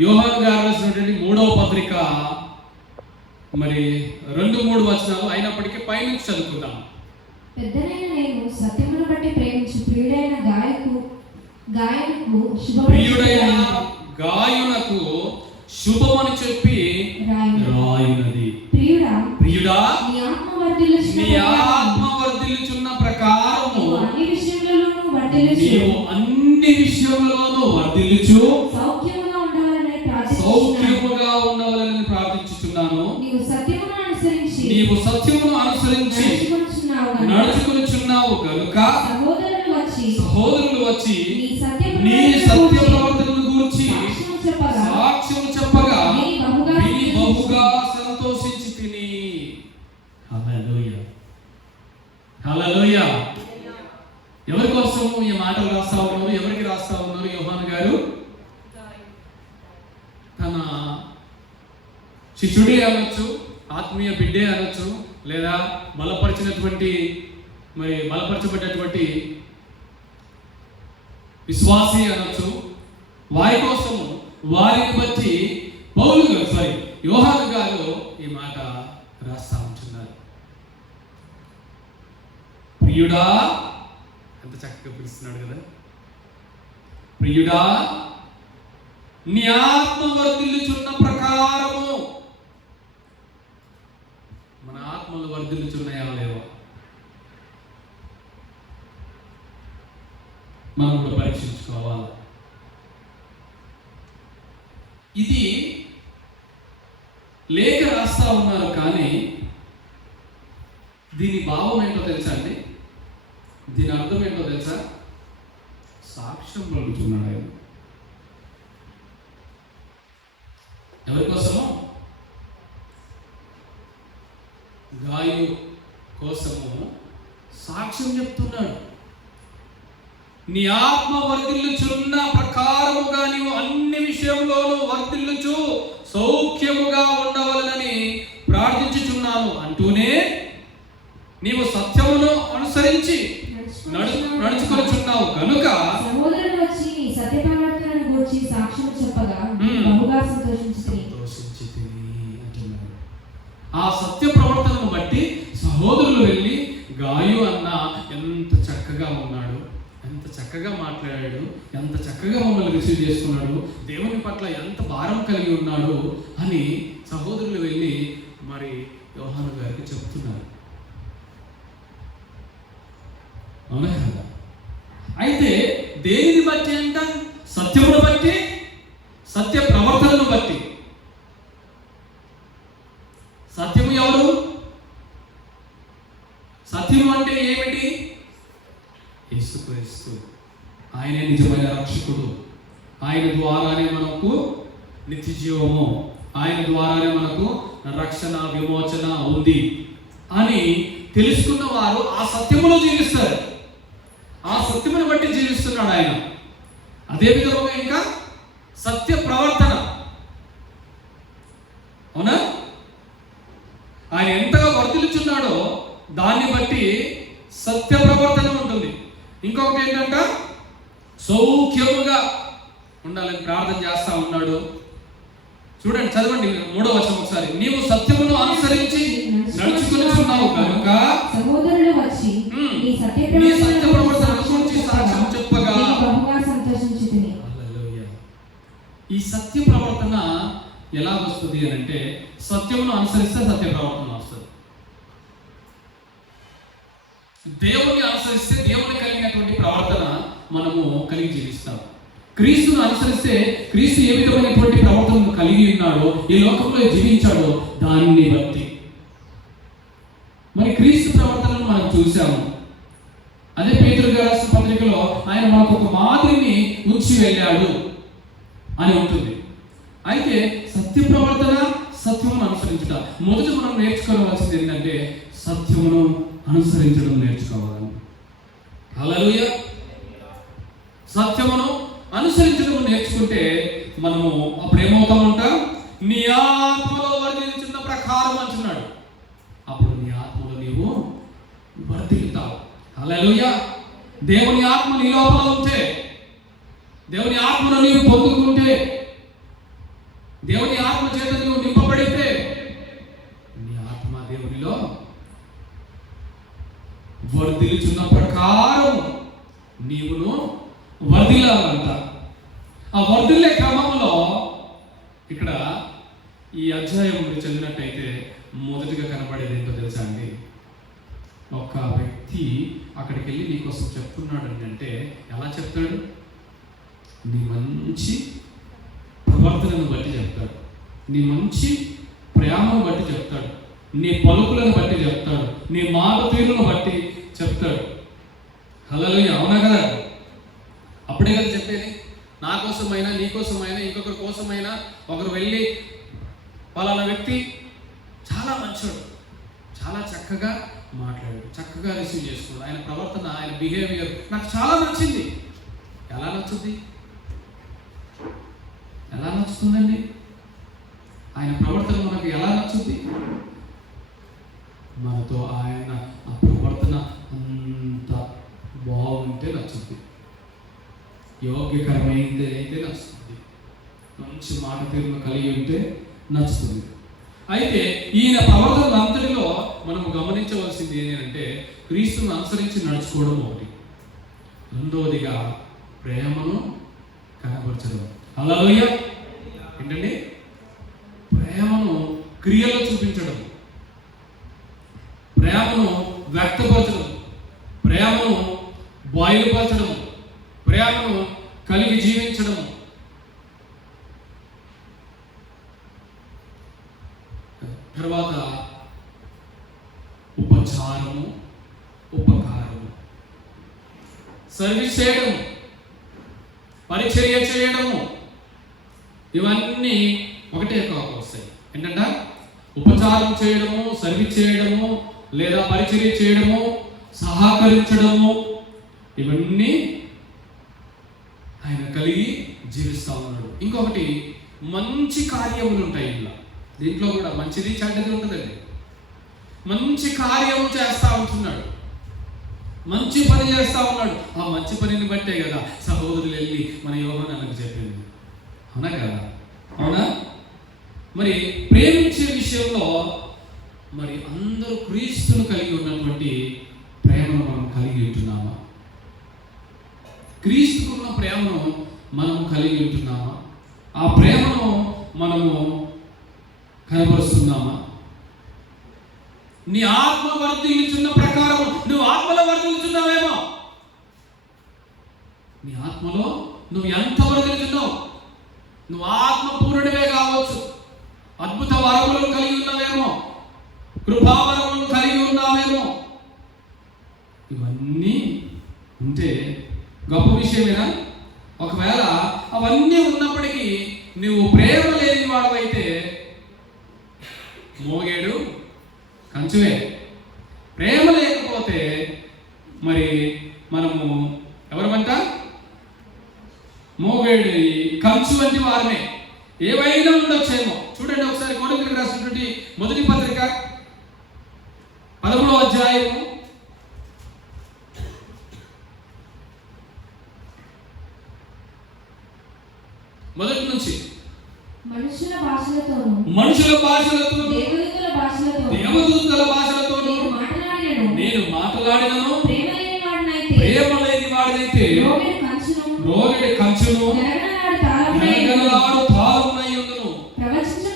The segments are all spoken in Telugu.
యోహాను గారు రాసినటువంటి 3వ పత్రిక మరి 2-3 వచనాలు అయినప్పటికీ పైనుంచి చదువుకుందాం. పెద్దనైన నేను సత్యమును బట్టి ప్రేమించు ప్రియుడైన గాయకునకు శుభమని చెప్పి రాయునది. ప్రియుడా నీ ఆత్మ వర్ధిల్లుచున్న ప్రకారము నీవు అన్ని విషయములలోనూ వర్ధిల్లుచు సౌఖ్యముగా ఉండవాలని ప్రార్థించుచున్నాను. నీవు సత్యమును అనుసరించి నడుచుకొనుచున్నావు కనుక సహోదరులు వచ్చి నీ సత్య ప్రవర్తనను గురించి సాక్ష్యము చెప్పగా విని బహుగా సంతోషించి తిని. హల్లెలూయా, హల్లెలూయా. ఎవరి కోసం ఈ మాటలు రాస్తా ఉన్నారు? ఎవరికి రాస్తా ఉన్నారు యోహాను గారు? తన శిష్యుడే అనొచ్చు, ఆత్మీయ బిడ్డే అనొచ్చు, లేదా బలపరచబడ్డటువంటి విశ్వాసి అనొచ్చు. వారి కోసము, వారిని బట్టి యోహాను గారు ఈ మాట రాస్తా ఉంటున్నారు. ప్రియుడా, ఎంత చక్కగా పిలుస్తున్నాడు కదా. ప్రియుడా నీ ఆత్మ వర్ధిల్లుచున్న ప్రకారము. మన ఆత్మలు వర్ధిల్లుచున్నాయా లేవా మనం కూడా పరీక్షించుకోవాలి. ఇది లేఖ రాస్తా ఉన్నారు, కానీ దీని భావం ఏంటో తెలుసా అండి? దీని అర్థం ఏంటో తెలుసా? సాక్ష్యం పలుకుతున్నాడు ఆయన. ఎవరి కోసము? గాయు కోసము సాక్ష్యం చెప్తున్నాడు. నీ ఆత్మ వర్ధిల్లుచున్న ప్రకారముగా నీవు అన్ని విషయంలోనూ వర్ధిల్లుచు సౌఖ్యముగా ఉండవలనని ప్రార్థించుచున్నాను అంటూనే నీవు సత్యమును అనుసరించి నడుచుకొనుచున్నావు కనుక సహోదరులు వచ్చి నీ సత్య ప్రవర్తనను గురించి సాక్ష్యం చెప్పగా బహుగా సంతోషించి అంటున్నాడు. ఆ సత్య ప్రవర్తనను బట్టి సహోదరులు వెళ్ళి గాయు అన్న ఎంత చక్కగా ఉన్నాడు, ఎంత చక్కగా మాట్లాడాడు, ఎంత చక్కగా మమ్మల్ని రిసీవ్ చేసుకున్నాడు, దేవుని పట్ల ఎంత భారం కలిగి ఉన్నాడు అని సహోదరులు వెళ్ళి మరి యోహాను గారికి చెప్తున్నారు. అవునా కదా? అయితే దేనిని బట్టి అంట? సత్యమును బట్టి, సత్య ప్రవర్తనను బట్టి. సత్యము ఎవరు? సత్యము అంటే ఏమిటి? యేసుక్రీస్తు. ఆయనే నిజమైన రక్షకుడు. ఆయన ద్వారానే మనకు నిత్య జీవము, ఆయన ద్వారానే మనకు రక్షణ, విమోచన ఉంది అని తెలుసుకున్న వారు ఆ సత్యములో జీవిస్తారు. ఆ సత్యమును బట్టి జీవిస్తున్నాడు ఆయన. అదే విధంగా ఇంకా సత్య ప్రవర్తన. అవునా? ఆయన ఎంతగా వర్ధిల్లుచున్నాడో దాన్ని బట్టి సత్య ప్రవర్తన ఉంటుంది. ఇంకొకటి ఏంటంట? సౌఖ్యముగా ఉండాలని ప్రార్థన చేస్తా ఉన్నాడు. చూడండి, చదవండి 3వ వచనం ఒకసారి. నీవు సత్యమును అనుసరించి నడుచుకొనుచున్నావు కనుక సహోదరులు వచ్చి నీ సత్య ప్రవర్తన గురించి సాక్ష్యం చెప్పగా బహుగా సంతోషించి తిని. హల్లెలూయా. ఈ సత్య ప్రవర్తన ఎలా వస్తుంది అని అంటే, సత్యమును అనుసరిస్తే సత్య ప్రవర్తన వస్తుంది. దేవుని అనుసరిస్తే దేవుని కలిగినటువంటి ప్రవర్తన మనము కలిగి జీవిస్తాం. క్రీస్తును అనుసరిస్తే క్రీస్తు ఏ విధమైనటువంటి ప్రవర్తనను కలిగి ఉన్నాడో, ఈ లోకంలో జీవించాడో దాన్ని బట్టి మరి క్రీస్తు ప్రవర్తనను మనం చూసాము. అదే పేతురు గారి రాసిన పత్రికలో ఆయన మనకు ఒక మాదిరిని ఉంచి వెళ్ళాడు అని ఉంటుంది. అయితే సత్య ప్రవర్తన, సత్యమును అనుసరించుట. మొదట మనం నేర్చుకోవాల్సింది ఏంటంటే సత్యమును అనుసరించడం నేర్చుకోవాలి. హల్లెలూయా. సత్యమును అనుసరించడం నేర్చుకుంటే మనము అప్పుడు ఏమవుతామంట? నీ ఆత్మలో వర్ధిల్లుచున్న ప్రకారం అంటున్నాడు. అప్పుడు నీ ఆత్మలో నీవు వర్ధిల్లుతావు. హల్లెలూయా. దేవుని ఆత్మ నీ లోపల ఉంటే, దేవుని ఆత్మను నీవు పొందుకుంటే దేవుని ఆత్మ చేత నువ్వు నింపబడితే నీ ఆత్మ దేవునిలో వర్ధిల్లుచున్న ప్రకారం నీవును వర్ధిల్లాలంట. ఆ వర్ధిల్లే క్రమంలో ఇక్కడ ఈ అధ్యాయం మీరు చదివినట్టయితే మొదటిగా కనబడేది ఏంటో తెలుసా అండి? ఒక వ్యక్తి అక్కడికి వెళ్ళి నీకోసం చెప్తున్నాడు అంటే ఎలా చెప్తాడు? నీ మంచి ప్రవర్తనను బట్టి చెప్తాడు, నీ మంచి ప్రేమను బట్టి చెప్తాడు, నీ పలుకులను బట్టి చెప్తాడు, నీ మాట తీరును బట్టి చెప్తాడు. హల్లెలూయా, అవునా కదా? అప్పుడే కదా చెప్పేది. నా కోసమైనా నీ కోసమైనా ఇంకొకరి కోసమైనా ఒకరు వెళ్ళి పలానా వ్యక్తి చాలా మంచోడు, చాలా చక్కగా మాట్లాడు, చక్కగా రిసీవ్ చేసుకున్నాడు, ఆయన ప్రవర్తన, ఆయన బిహేవియర్ నాకు చాలా నచ్చింది. ఎలా నచ్చుద్ది? ఎలా నచ్చుతుందండి? ఆయన ప్రవర్తన మనకు ఎలా నచ్చుద్ది? మనతో ఆయన ఆ ప్రవర్తన అంత బాగుంటే నచ్చుద్ది, యోగ్యకరమైంది అయితే నచ్చుతుంది, మంచి మాట తీరును కలిగి ఉంటే నచ్చుతుంది. అయితే ఈయన ప్రవర్తన అంతటిలో మనం గమనించవలసింది ఏంటంటే క్రీస్తును అనుసరించి నడుచుకోవడం ఒకటి, రెండవదిగా ప్రేమను కనబరచడం. హల్లెలూయా, ఏంటండి? ప్రేమను క్రియలో చూపించడం, ప్రేమను వ్యక్తపరచడం, ప్రేమను బయలుపరచడం, ప్రేమను కలిగి జీవించడం. తర్వాత ఉపచారము, ఉపకారము, సర్వీస్ చేయడము, పరిచర్య చేయడము, ఇవన్నీ ఒకటే కాక వస్తాయి. ఏంటంటే ఉపచారం చేయడము, సర్వీస్ చేయడము, లేదా పరిచర్య చేయడము, సహకరించడము, ఇవన్నీ ఆయన కలిగి జీవిస్తూ ఉన్నాడు. ఇంకొకటి మంచి కార్యములు ఉంటాయి. ఇలా దీంట్లో కూడా మంచిది చెడ్డది ఉంటుందండి. మంచి కార్యము చేస్తూ ఉంటున్నాడు, మంచి పని చేస్తూ ఉన్నాడు. ఆ మంచి పనిని బట్టే కదా సహోదరులు వెళ్ళి మన యోహానుకు చెప్పింది, అవునా కదా? అవునా? మరి ప్రేమించే విషయంలో మరి అందరూ క్రీస్తును కలిగి ఉన్నటువంటి ప్రేమను మనం కలిగి ఉంటున్నామా? క్రీస్తుకున్న ప్రేమను మనం కలిగి ఉంటున్నామా? ఆ ప్రేమను మనము కనబరుస్తున్నామా? నీ ఆత్మ వర్ధిల్లుచున్న ప్రకారం నువ్వు ఆత్మలో వర్ధిల్లుచున్నావేమో. నీ ఆత్మలో నువ్వు ఎంత వర్ధిల్లుచున్నావు? నువ్వు ఆత్మ పూర్ణుడివే కావచ్చు, అద్భుత వరములను కలిగి ఉన్నావేమో, కృపావరములను కలిగి ఉన్నావేమో. ఇవన్నీ ఉంటే గొప్ప విషయమేనా? ఒకవేళ అవన్నీ ఉన్నప్పటికీ నువ్వు ప్రేమ లేని వాడవైతే మోగేడు కంచువే. ప్రేమ లేకపోతే మరి మనము ఎవరమంట? మోగేడు కంచు వంటి వారమే. ఏవైనా ఉండొచ్చేమో. చూడండి ఒకసారి కొరింథీయులకు రాసినటువంటి మొదటి పత్రిక 11వ అధ్యాయము 1 నుంచి. మనుషుల భాషలతోను దేవదూతల భాషలతోను నేను మాట్లాడినను ప్రేమ లేని వాడినైతే రోగిడి కంచును గనగనలాడు తాళమునై ఉండును. ప్రవచించు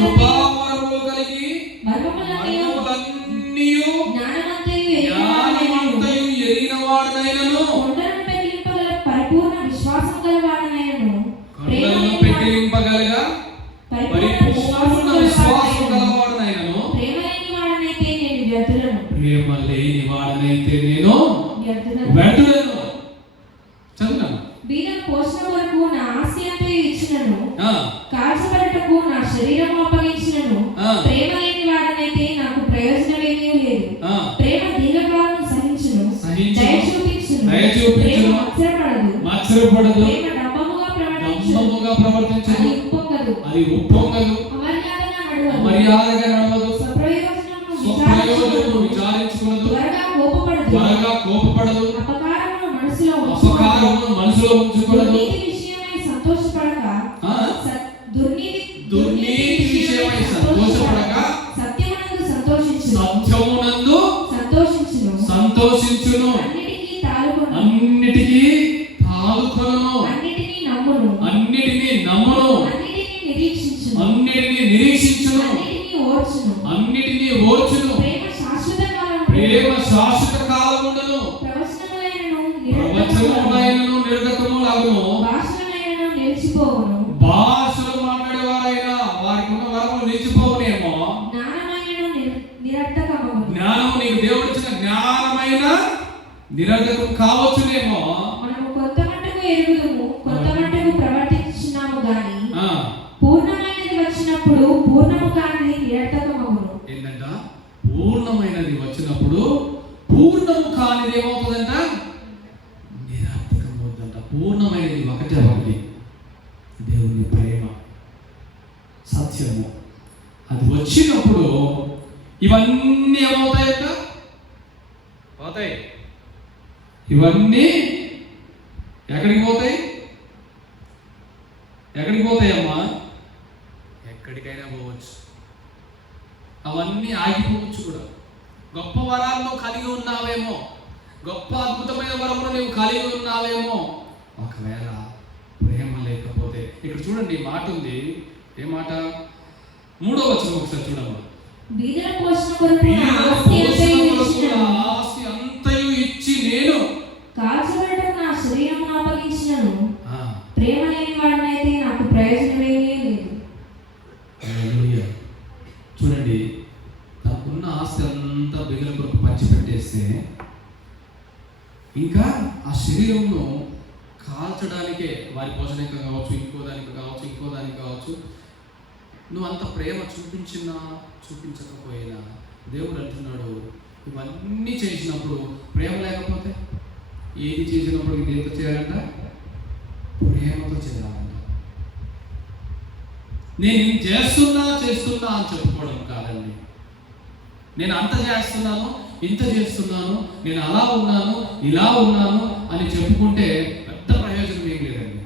కృపావరములు కలిగి మర్మములన్నీయు జ్ఞానమంతయు ఎరిగిన వాడినైనను కొండలను పెకిలింపగలగా పరిపూర్ణ విశ్వాసం గలవాడనైనను ప్రేమ లేని వాడనైతే నేను వ్యర్థులను. చదువుతాను. వీళ్ళను పోషణ కొరకు నా ఆస్తి అంతా ఇచ్చినను, కాల్చబడటకు నా శరీరము అప్పగించినను, ప్రేమ లేని వాడనైతే నాకు ప్రయోజనమేమీ లేదు. ప్రేమ దీర్ఘకాలం సహించును, దయ చూపించును, ప్రేమ మత్సరపడదు, ప్రేమ డంబముగా ప్రవర్తించదు, అది ఉప్పొంగదు, అమర్యాదగా నడవదు, స్వప్రయోజనము విచారించుకొనదు, త్వరగా కోపపడదు, అపకారమును మనసులో ఉంచుకొనదు, విషయమై సంతోషపడక దుర్నీతి విషయమై సంతోషపడక సత్యమునందు సంతోషించును. సంతోషించును. అన్నిటికీ తాలుకొనును. అన్నిటినీ నమ్మును. అన్నిటినీ నిరీక్షించును. అన్నిటినీ ఓర్చును. ప్రేమ శాశ్వత కాలముండును. ప్రవచనములైనను నిర్గతము లాగును. భాషలు మాట్లాడేవారైనా వారికి ఉన్న వరములు నిలిచిపోవునేమో. జ్ఞానము నీకు దేవుడు ఇచ్చిన జ్ఞానమైన నిరర్ధకం కావచ్చునేమో. మనము కొత్త మట్టుకు ఎరుగుదుము, కొత్త మట్టుకు ప్రవర్తించున్నాము గాని పూర్ణమైనది వచ్చినప్పుడు పూర్ణము కానిది నిరర్థకమగును. ఏంటంట? పూర్ణమైనది వచ్చినప్పుడు పూర్ణము కానిది ఏమవుతుందంట? నిరర్థకమవుతుందంట. పూర్ణమైనది ఒకటే ఒకటి, దేవుని ప్రేమ, సత్యము. అది వచ్చినప్పుడు ఇవన్నీ ఏమవుతాయంట? పోతాయి. ఇవన్నీ ఎక్కడికి పోతాయి? ఎక్కడికి పోతాయమ్మా? ఎక్కడికైనా పోవచ్చు. అవన్నీ ఆగిపోవచ్చు కూడా. గొప్ప వరాలను కలిగి ఉన్నావేమో, గొప్ప అద్భుతమైన వరమును నీవు కలిగి ఉన్నావేమో. ఒకవేళ ప్రేమ లేకపోతే, ఇక్కడ చూడండి మాట ఉంది. ఏ మాట? 3వ వచనం ఒకసారి చూడమ్మా. బీదల పోషణ కొరకు ఆస్తి అంతయు ఇచ్చి నేను కాల్చబడటం నా శరీరమును అప్పగించినను ప్రేమ లేని వాడినైతే నాకు ప్రయోజనమేమీ లేదు. హల్లెలూయా. చూడండి, తనకున్న ఆస్తి అంతా బీదల కొరకు పంచిపెట్టేస్తే ఇంకా ఆ శరీరంను కాల్చడానికే, వారి పోషణకి కావచ్చు, ఇంకో దానికి కావచ్చు, నువ్వు అంత ప్రేమ చూపించినా చూపించకపోయినా దేవుడు అంటున్నాడు, ఇవన్నీ చేసినప్పుడు ప్రేమ లేకపోతే ఏది చేసినప్పుడు ఇది ఎంత చేయాలంట? ప్రేమతో చేయాలంట. నేను చేస్తున్నా అని చెప్పుకోవడం కాదండి. నేను అంత చేస్తున్నాను, ఇంత చేస్తున్నాను, నేను అలా ఉన్నాను, ఇలా ఉన్నాను అని చెప్పుకుంటే పెద్ద ప్రయోజనం ఏం లేదండి.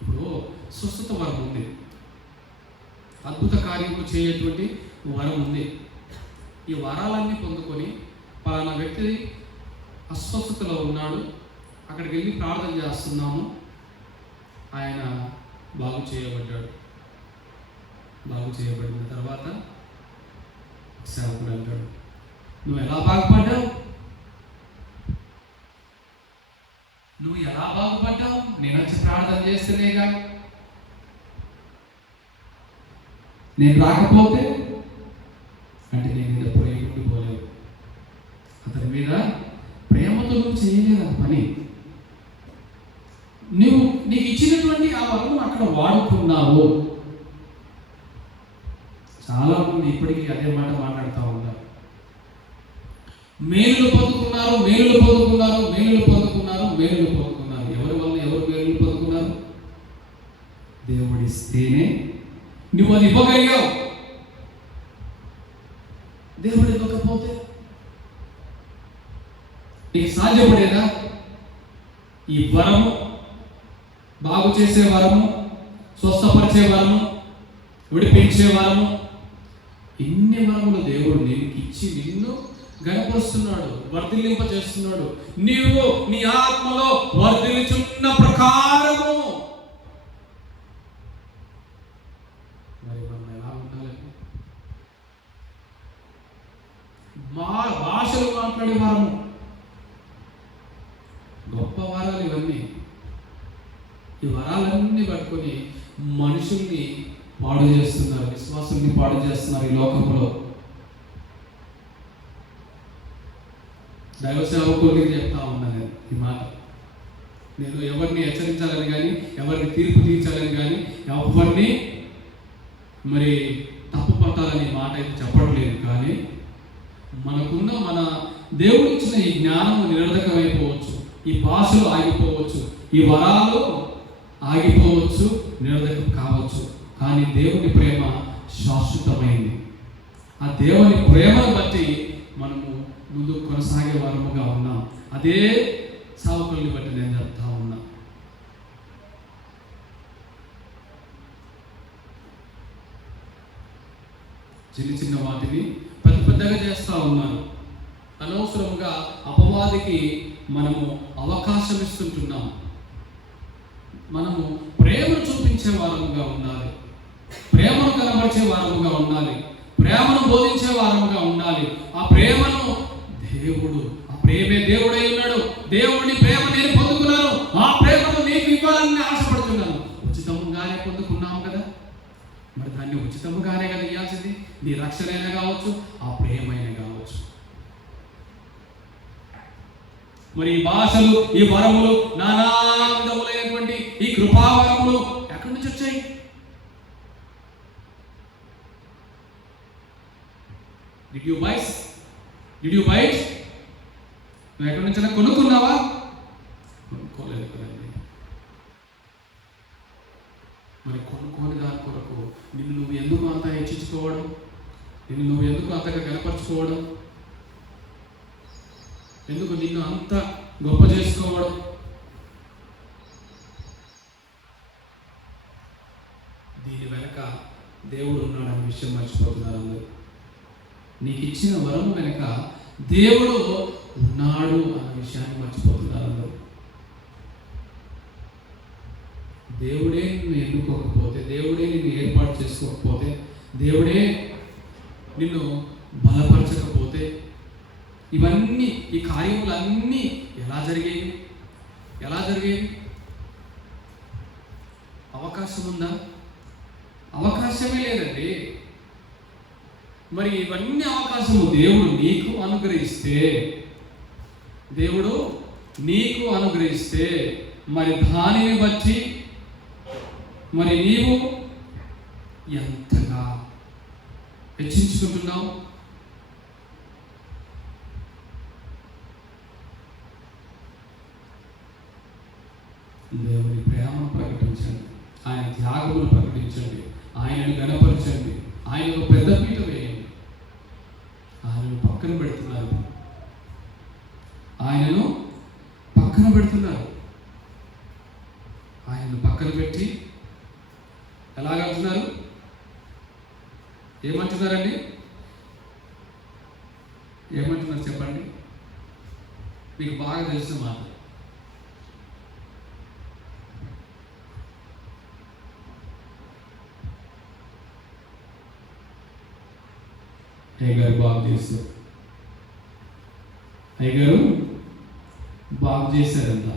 ఇప్పుడు స్వస్థత వరం ఉంది, అద్భుత కార్యము చేయటువంటి వరం ఉంది. ఈ వరాలన్నీ పొందుకొని పలానా వ్యక్తి అస్వస్థతలో ఉన్నాడు, అక్కడికి వెళ్ళి ప్రార్థన చేస్తున్నాము, ఆయన బాగు చేయబడ్డాడు. బాగు చేయబడిన తర్వాత సేవకుడు అంటాడు, నువ్వు ఎలా బాగుపడ్డావు? నేను వచ్చి ప్రార్థన చేస్తేనేగా. నేను రాకపోతే అంటే నేను మీద ప్రేమ ఉండిపోలేవు. అతని మీద ప్రేమతో నువ్వు చేయలేదు ఆ పని. నీకు ఇచ్చినటువంటి ఆ వరం అక్కడ వాడుకున్నావు. చాలా మంది ఇప్పటికీ అదే మాట మాట్లాడుతూ ఉన్నారు. మేలులు పొందుకున్నారు. ఎవరి వల్ల ఎవరు మేలులు పొందుకున్నారు? దేవుడిస్తేనే నువ్వు అది ఇవ్వగలిగావు. దేవుడు ఇవ్వకపోతే నీకు సాధ్యపడేదా? ఈ వరము, బాగు చేసే వరము, స్వస్థపరిచే వరము, విడిపించే వరము, ఇన్ని వరములు దేవుడు నీకు ఇచ్చి నిన్ను గణపరుస్తున్నాడు, వర్ధిల్లింప చేస్తున్నాడు. నీవు నీ ఆత్మలో వర్ధిల్లుచున్న ప్రకారము మరి మనం ఎలా ఉండాలి? భాషలు మాట్లాడే వారము, గొప్ప వరాలు ఇవన్నీ. ఈ వరాలన్నీ పట్టుకొని మనుషుల్ని పాడు చేస్తున్నారు, విశ్వాసుల్ని పాడు చేస్తున్నారు ఈ లోకంలో. దైవ సేవకులకి చెప్తా ఉన్నాను ఈ మాట. నేను ఎవరిని హెచ్చరించాలని కానీ, ఎవరిని తీర్పు తీర్చాలని కానీ, ఎవరిని మరి తప్పు పట్టాలని మాట అయితే చెప్పట్లేదు. కానీ మనకున్న మన దేవుడు ఇచ్చిన ఈ జ్ఞానము నిరర్ధకమైపోవచ్చు, ఈ భాషలు ఆగిపోవచ్చు, ఈ వరాలు ఆగిపోవచ్చు, నిరర్ధకం కావచ్చు. కానీ దేవుని ప్రేమ శాశ్వతమైంది. ఆ దేవుని ప్రేమను బట్టి మనము ముందు కొనసాగే వారముగా ఉన్నాం. అదే సావకుల్ని బట్టి నేను చెప్తా ఉన్నా. చిన్న చిన్న వాటిని పెద్ద పెద్దగా చేస్తూ ఉన్నారు. అనవసరంగా అపవాదికి మనము అవకాశం ఇస్తుంటున్నాం. మనము ప్రేమను చూపించే వారముగా ఉండాలి, ప్రేమను కనబరిచే వారముగా ఉండాలి, ప్రేమను బోధించే వారముగా ఉండాలి. ఆ ప్రేమను ఆ ప్రేమే దేవుడై ఉన్నాడు. దేవుడిని ప్రేమ నేను పొందుకున్నాను, ఆ ప్రేమను నీకు ఇవ్వాలని ఆశపడుతున్నాను. ఉచితంగానే పొందుకున్నాము కదా, మరి దాన్ని ఉచితంగానే కదా ఇవ్వాల్సింది. నీ రక్షణైనా కావచ్చు, ఆ ప్రేమైనా కావచ్చు. మరి ఈ భాషలు, ఈ వరములు, నానావిధములైనటువంటి ఈ కృపావరములు ఎక్కడి నుంచి వచ్చాయి? Did you buy it? నువ్వు ఎక్కడి నుంచి కొనుక్కున్నావా? కొనుక్కోలేదు కదండి. మరి కొనుక్కోని దాని కొరకు నిన్ను నువ్వు ఎందుకు అంత హెచ్చించుకోవడం, నిన్ను నువ్వు ఎందుకు అంతగా కనపరుచుకోవడం, ఎందుకు నిన్ను అంత గొప్ప చేసుకోవడం? దీని వెనక దేవుడు ఉన్నాడనే విషయం మర్చిపోతున్నారు అందరూ. నీకు ఇచ్చిన వరం వెనక దేవుడు ఉన్నాడు అన్న విషయాన్ని మర్చిపోతున్నారు అందరూ. దేవుడే నిన్ను ఎన్నుకోకపోతే, దేవుడే నిన్ను ఏర్పాటు చేసుకోకపోతే, దేవుడే నిన్ను బలపరచకపోతే, ఇవన్నీ ఈ కార్యములన్నీ ఎలా జరిగేవి? అవకాశం ఉందా? అవకాశమే లేదండి. మరి ఇవన్నీ అవకాశము దేవుడు నీకు అనుగ్రహిస్తే మరి దానిని బట్టి మరి నీవు ఎంతగా హెచ్చించుకుంటున్నావు? దేవుని ప్రేమను ప్రకటించండి, ఆయన త్యాగమును ప్రకటించండి, ఆయనను గణపరచండి, ఆయనకు పెద్ద పీట వేయండి. ఆయనను పక్కన పెడుతున్నారు, ఆయనను పక్కన పెట్టి ఎలాగంటున్నారు? ఏమంటున్నారండి? ఏమంటున్నారు చెప్పండి, మీకు బాగా తెలిసిన మాట. అయ్యగారు బాగు చేశారు, అయ్యగారు బాగు చేశారంట.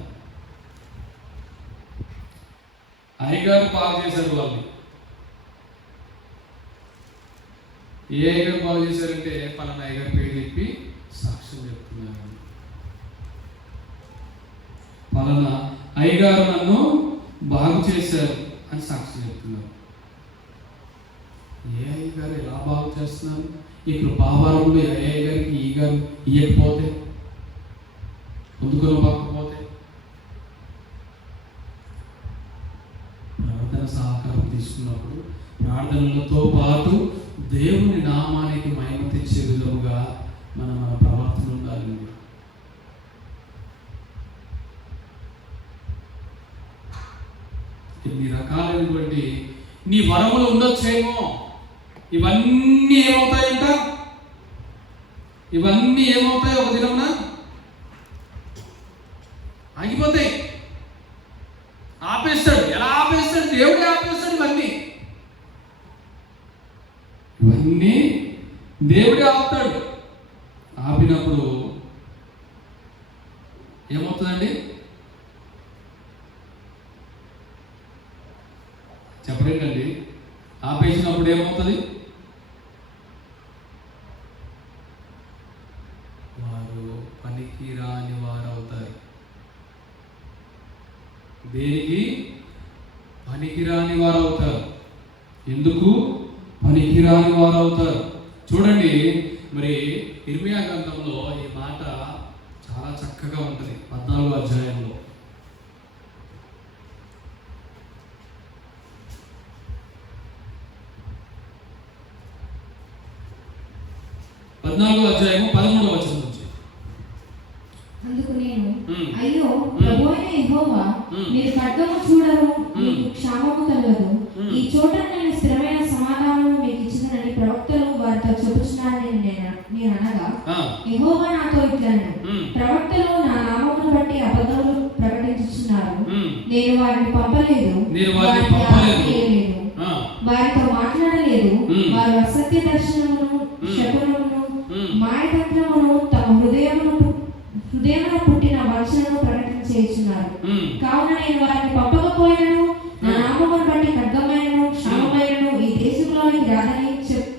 అయ్యగారు బాగు చేశారు వాళ్ళని. ఏ అయ్యగారు బాగు చేశారంటే పలానా అయ్యగారు పేరు చెప్పి సాక్ష్యం చెప్తున్నారు. పలానా అయ్యగారు నన్ను బాగు చేశారు అని సాక్ష్యం చెప్తున్నారు. ఏ అయ్యగారు ఎలా బాగు చేస్తున్నారు? ఈ కృపావరంలో ఏ అయ్యగారికి ఈ గారు ఇయ్యకపోతే, పొందుకుని పక్కపోతే, ప్రార్థన సహకారం తీసుకున్నప్పుడు ప్రార్థనలతో పాటు దేవుని నామానికి మహిమ తెచ్చే విధముగా మన ప్రవర్తన ఉండాలి. ఇన్ని రకాలైనటువంటి నీ వరములు ఉండొచ్చేమో, ఇవన్నీ ఏమవుతాయంట? ఇవన్నీ ఏమవుతాయి? ఒక దినమున ఆగిపోతాయి. ఆపేస్తాడు. ఎలా ఆపేస్తాడు? దేవుడే ఆపేస్తాడు. ఇవన్నీ దేవుడే ఆపుతాడు. ఆపినప్పుడు ఏమవుతుందండి? చెప్పలేదండి. ఆపేసినప్పుడు ఏమవుతుంది? వారు పనికి రాని వారు అవుతారు. దేనికి పనికిరాని వారు అవుతారు? ఎందుకు పనికిరాని వారు అవుతారు? చూడండి, మరి ఇర్మియా గ్రంథంలో ఈ మాట చాలా చక్కగా ఉంటుంది. 14వ అధ్యాయంలో 14వ అధ్యాయం 13వ వచనం నుంచి. అందుకు నేను, అయ్యో ప్రభువైన యెహోవా, మీరు ఖడ్గము చూడరు, మీకు క్షామము కలగదు. ఈ చోట నేను స్థిరమైన సమాధానము మీకు ఇచ్చినని ప్రవక్తలు వారి నేను అనగా ఆ, యెహోవా నాతో ఇట్లనెను, ఉమ్, ప్రవక్తలు నా నామమును బట్టి అబద్ధములు ప్రకటించుచున్నారు. ఉమ్, నేను వారిని పంపలేదు, నేను వారిని వారికి పంపలేదు. ఆజ్ఞ ఇయ్యలేదు, ఆ, వారితో మాట్లాడలేదు. వారు అసత్య దర్శనమును, శకునమును, ఉమ్, మాయతంత్రమును తమ హృదయమున పుట్టిన వంచనను ప్రకటన చేయుచున్నారు. ఉమ్, కావున నేను వారిని పంపక